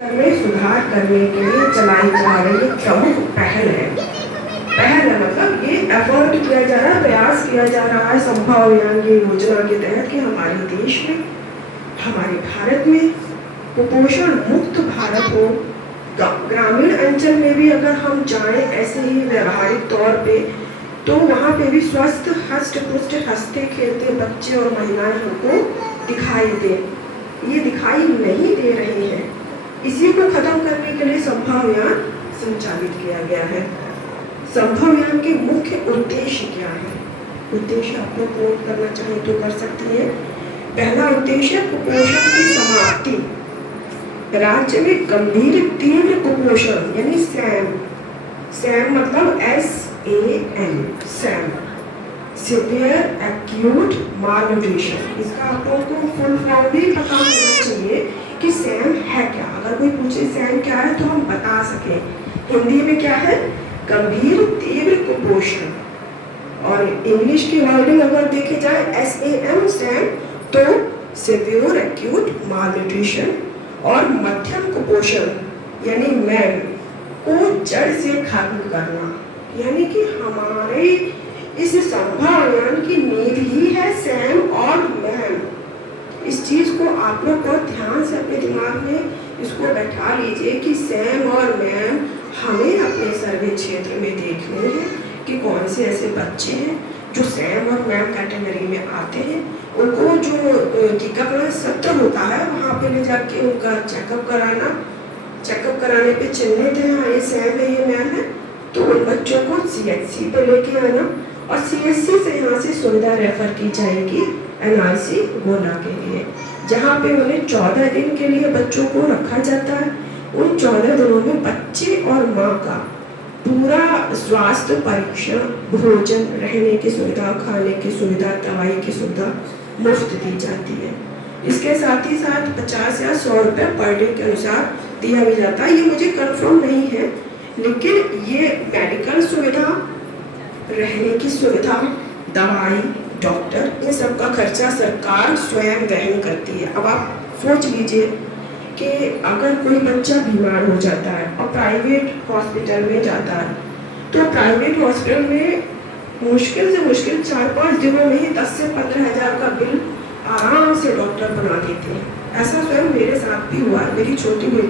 में सुधार करने के लिए चलाई जा रही प्रमुख पहल है। मतलब ये एफर्ट किया जा रहा है, प्रयास किया जा रहा है संभव अभियान की योजना के तहत कि हमारे देश में, हमारे भारत में कुपोषण मुक्त भारत हो। ग्रामीण अंचल में भी अगर हम जाएं ऐसे ही व्यवहारिक तौर पे, तो वहाँ पे भी स्वस्थ हष्ट पुष्ट हंसते खेलते बच्चे और महिलाएं हमको दिखाई दें। ये दिखाई नहीं दे रहे हैं। इसी को खत्म करने के लिए संभव अभियान संचालित किया गया है। संभव अभियान के मुख्य उद्देश्य क्या है? उद्देश्य आप लोग नोट करना चाहें तो कर सकती हैं। पहला उद्देश्य कुपोषण की समाप्ति। राज्य में गंभीर तीव्र कुपोषण यानी सैम मतलब SAM, Sam, severe acute malnutrition. इसका आप लोगों को फुल फॉर्म भी पता होना चाहिए कि सैम है क्या। अगर कोई पूछे सैम क्या है तो हम बता सकें। हिंदी में क्या है? गंभीर तीव्र कुपोषण। और इंग्लिश की वर्डिंग अगर देखे जाए SAM सैम, तो सिवियर एक्यूट मालन्यूट्रिशन। और मध्यम कुपोषण यानी मैम को जड़ से खत्म करना। यानी कि हमारे इस संभव अभियान की नींव ही है सैम और मैम। इस चीज को आप लोग को ध्यान से अपने दिमाग में इसको बैठा लीजिए कि सैम और मैम हमें अपने सर्वे क्षेत्र में देखने हैं कि कौन से ऐसे बच्चे हैं जो सैम और मैम कैटेगरी में आते हैं। उनको जो टीकाकरण सत्र होता है वहाँ पे ले जाके उनका चेकअप कराने पे चिन्हित है, हाँ ये सैम है ये मैम है, तो उन बच्चों को CHC पे लेके आना और CHC से यहाँ से सुविधा रेफर की जाएगी NRC गोला के लिए, जहाँ पे उन्हें 14 दिन के लिए बच्चों को रखा जाता है। उन 14 दिनों में बच्चे और माँ का पूरा स्वास्थ्य परीक्षण, भोजन, रहने की सुविधा, खाने की सुविधा, दवाई की सुविधा मुफ्त दी जाती है। इसके साथ ही साथ 50 या 100 रुपये पर डे के अनुसार दिया भी जाता है। ये मुझे कंफर्म नहीं है, लेकिन ये मेडिकल सुविधा, रहने की सुविधा, दवाई, डॉक्टर, इन सब का खर्चा सरकार स्वयं वहन करती है। अब आप सोच लीजिए कि अगर कोई बच्चा बीमार हो जाता है और प्राइवेट हॉस्पिटल में जाता है, तो प्राइवेट हॉस्पिटल में मुश्किल से मुश्किल 4-5 दिनों में ही 10 से 15 हज़ार का बिल आराम से डॉक्टर बना देते हैं। ऐसा स्वयं मेरे साथ भी हुआ। मेरी छोटी बेटी